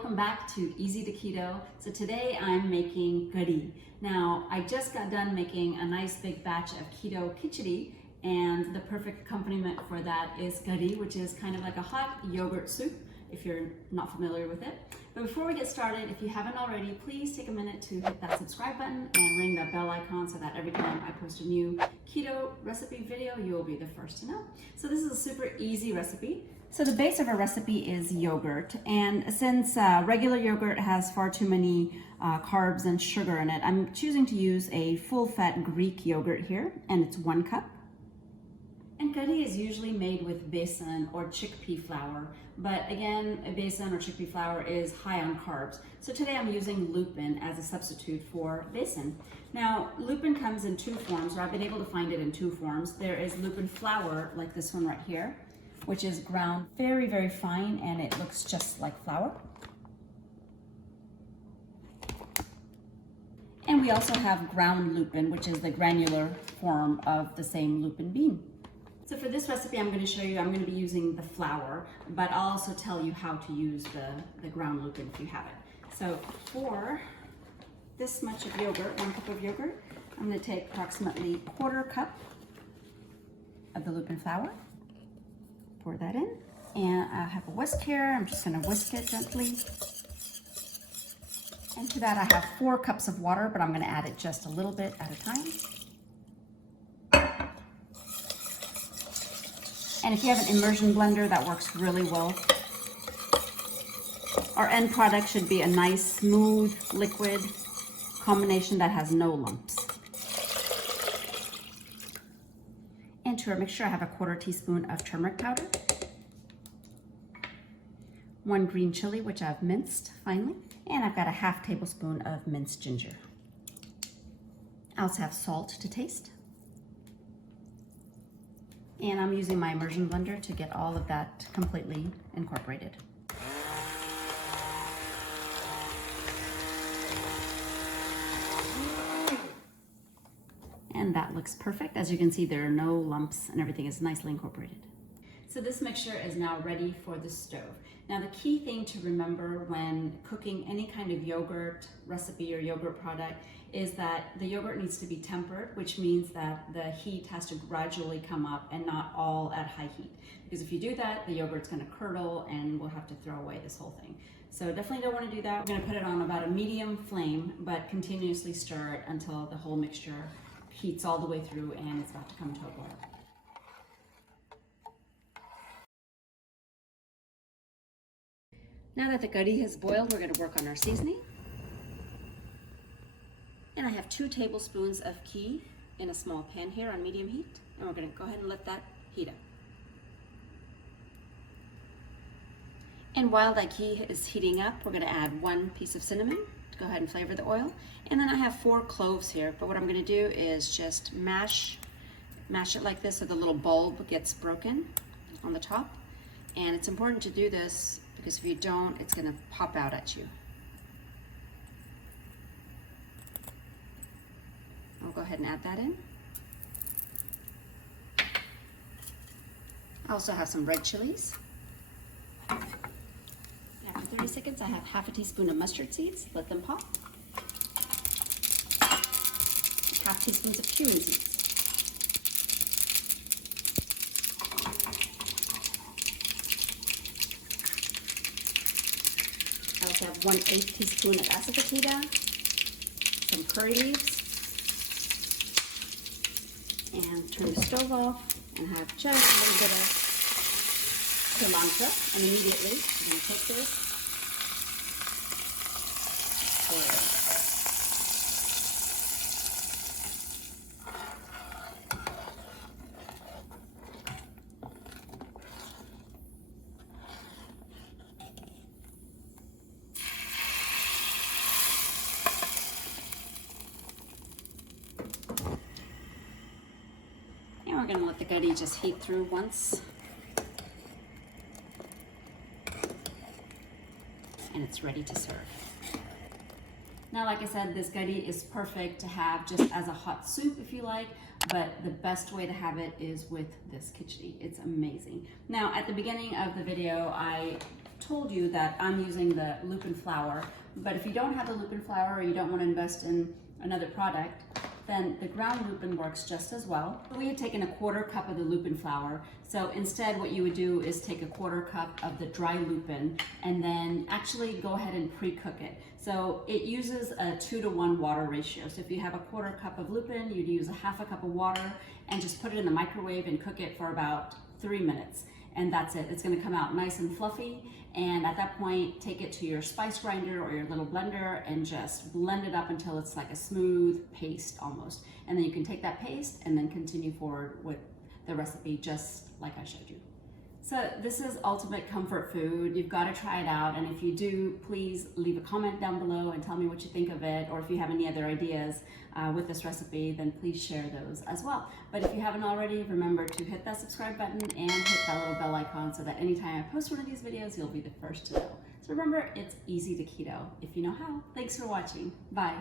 welcome back to Easy to Keto. So today I'm making kadi. Now I just got done making a nice big batch of Keto Khichdi, and the perfect accompaniment for that is kadi, which is kind of like a hot yogurt soup if you're not familiar with it. But before we get started, if you haven't already, please take a minute to hit that subscribe button and ring that bell icon so that every time I post a new keto recipe video, you will be the first to know. So this is a super easy recipe. So the base of our recipe is yogurt, and since regular yogurt has far too many carbs and sugar in it, I'm choosing to use a full-fat Greek yogurt here, and it's 1 cup. And kadi is usually made with besan or chickpea flour, but again, a besan or chickpea flour is high on carbs. So today I'm using lupin as a substitute for besan. Now, lupin comes in 2 forms, or I've been able to find it in 2 forms. There is lupin flour, like this one right here, which is ground very, very fine, and it looks just like flour. And we also have ground lupin, which is the granular form of the same lupin bean. So for this recipe, I'm going to show you, I'm going to be using the flour, but I'll also tell you how to use the ground lupin if you have it. So for this much of yogurt, 1 cup of yogurt, I'm going to take approximately 1/4 cup of the lupin flour. Pour that in, and I have a whisk here. I'm just going to whisk it gently. And to that I have 4 cups of water, but I'm going to add it just a little bit at a time. And if you have an immersion blender, that works really well. Our end product should be a nice, smooth, liquid combination that has no lumps. And to our mixture, I have a 1/4 teaspoon of turmeric powder, 1 green chili, which I've minced finely, and I've got a 1/2 tablespoon of minced ginger. I also have salt to taste. And I'm using my immersion blender to get all of that completely incorporated. And that looks perfect. As you can see, there are no lumps and everything is nicely incorporated. So this mixture is now ready for the stove. Now the key thing to remember when cooking any kind of yogurt recipe or yogurt product is that the yogurt needs to be tempered, which means that the heat has to gradually come up and not all at high heat. Because if you do that, the yogurt's gonna curdle and we'll have to throw away this whole thing. So definitely don't wanna do that. We're gonna put it on about a medium flame, but continuously stir it until the whole mixture heats all the way through and it's about to come to a boil. Now that the kadi has boiled, we're going to work on our seasoning. And I have 2 tablespoons of ghee in a small pan here on medium heat, and we're going to go ahead and let that heat up. And while that ghee is heating up, we're going to add 1 piece of cinnamon to go ahead and flavor the oil. And then I have 4 cloves here, but what I'm going to do is just mash it like this so the little bulb gets broken on the top. And it's important to do this because if you don't, it's going to pop out at you. I'll go ahead and add that in. I also have some red chilies. After 30 seconds, I have 1/2 teaspoon of mustard seeds. Let them pop. 1/2 teaspoons of cumin seeds. I also have 1/8 teaspoon of asafoetida, some curry leaves, and turn the stove off and have just a little bit of cilantro. And immediately I'm going to take this, oil. And we're going to let the kadi just heat through once. And it's ready to serve. Now, like I said, this kadi is perfect to have just as a hot soup if you like, but the best way to have it is with this khichdi. It's amazing. Now, at the beginning of the video, I told you that I'm using the Lupin Flour, but if you don't have the Lupin Flour or you don't want to invest in another product, then the ground lupin works just as well. We had taken a 1/4 cup of the Lupin Flour, so instead what you would do is take a 1/4 cup of the dry lupin and then actually go ahead and pre-cook it. So it uses a 2-to-1 water ratio. So if you have a 1/4 cup of lupin, you'd use a 1/2 cup of water and just put it in the microwave and cook it for about 3 minutes. And that's it. It's going to come out nice and fluffy. And at that point, take it to your spice grinder or your little blender and just blend it up until it's like a smooth paste almost. And then you can take that paste and then continue forward with the recipe just like I showed you. So this is ultimate comfort food. You've got to try it out. And if you do, please leave a comment down below and tell me what you think of it. Or if you have any other ideas with this recipe, then please share those as well. But if you haven't already, remember to hit that subscribe button and hit that little bell icon so that anytime I post one of these videos, you'll be the first to know. So remember, it's easy to keto if you know how. Thanks for watching. Bye.